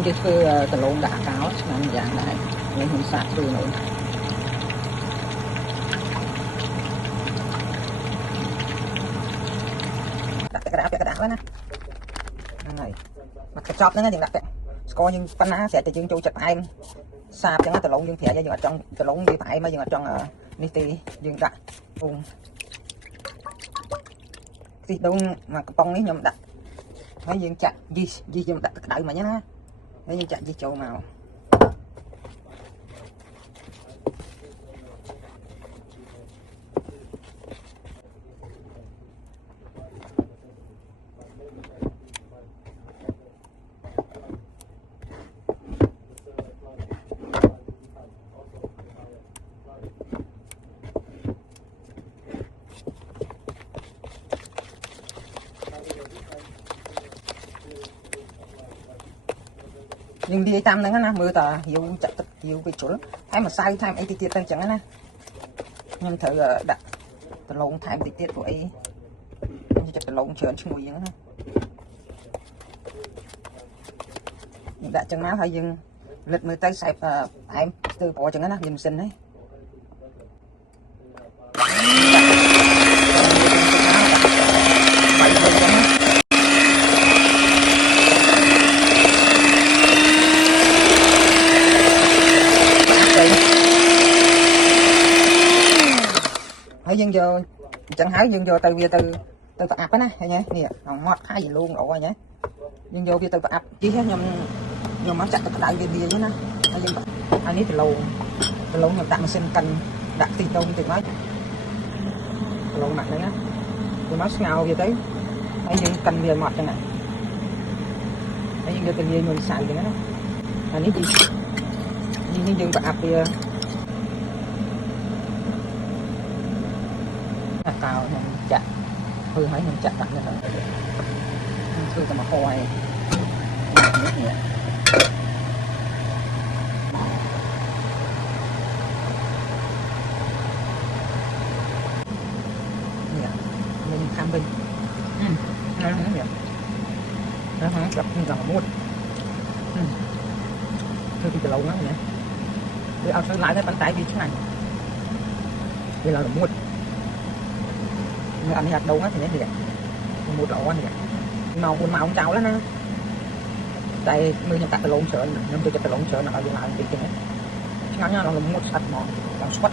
យើងគេធ្វើដលងដាក់កោឆ្នាំយ៉ាងដែរយើងមិនសាកធ្វើនោះដាក់ទឹកក្រាបហ្នឹងណាហ្នឹងហើយមកកញ្ចប់ហ្នឹងយើងដាក់ស្ករយើងប៉ុណ្ណាស្រាប់តែយើងចូលចិត្តផ្អែមសាបចឹងដលងយើងប្រែយើងអត់ចង់ដលងវាផ្អែមហើយយើងអត់ចង់នេះទេយើងដាក់ពុំខ្ទិះដូងមកកំប៉ុងនេះខ្ញុំដាក់ហើយយើងចាក់យីខ្ញុំដាក់ទឹកក្តៅមិញណាហើយយើងចាក់យីចូលមកយើងលាយតាមហ្នឹងណាមើលតើយូរចាក់ទឹកយូរវាជ្រុលហើយម្សៅថែមអីតិចទៀតទៅអញ្ចឹងណាខ្ញុំត្រូវដាក់ដលងថែមតិចទៀតព្រោះអីខ្ញុំចាក់ដលងច្រើនឈ្ងុយអញ្ចឹងណាយើងដាក់អញ្ចឹងមកហើយយើងលិតមើលទៅខ្សែផ្អែមស្ទើរប្រអញ្ចឹងណាយើងម៉ាស៊ីនហ្នឹងហើយយើងយកអញ្ចឹងហើយយើងយកទៅវាទៅប្រអាប់ណាឃើញទេនេះម៉ត់ហើយលូងល្អហ្នឹងយើងយកវាទៅប្រអាប់ជីខ្ញុំមកចាក់ទឹកក្តៅវាលាយណាហើយយើងហើយនេះដលងខ្ញុំដាក់ម៉ាស៊ីនកិនដាក់ខ្ទិះដូងតិចមកដលងដាក់ហ្នឹងណាវាមកស្ងោរវាទៅហើយយើងកិនវាមកអញ្ចឹងណាហើយយើងយកទៅលាយមួយម្សៅអញ្ចឹងណាហើយនេះយើងប្រអាប់វាកៅខ្ញុំចាក់ធ្វើឲ្យខ្ញុំចាក់ដាក់នេះខ្ញុំធ្វើតែមកហោហើយនេះmình khám bình nó gặp dòng muốt thôi thì lâu lắm nhé để ao lại cái bàn tay đi thế này đây là muốt anh hạt đâu hết thì nhé một lỗ anh màu con màu cháu đó nè đây mới nhập đặt lộn sợ nhưng tôi chặt lộn sợ nào dùng lại thì ngắn nhau là một sạch mỏ làm xuất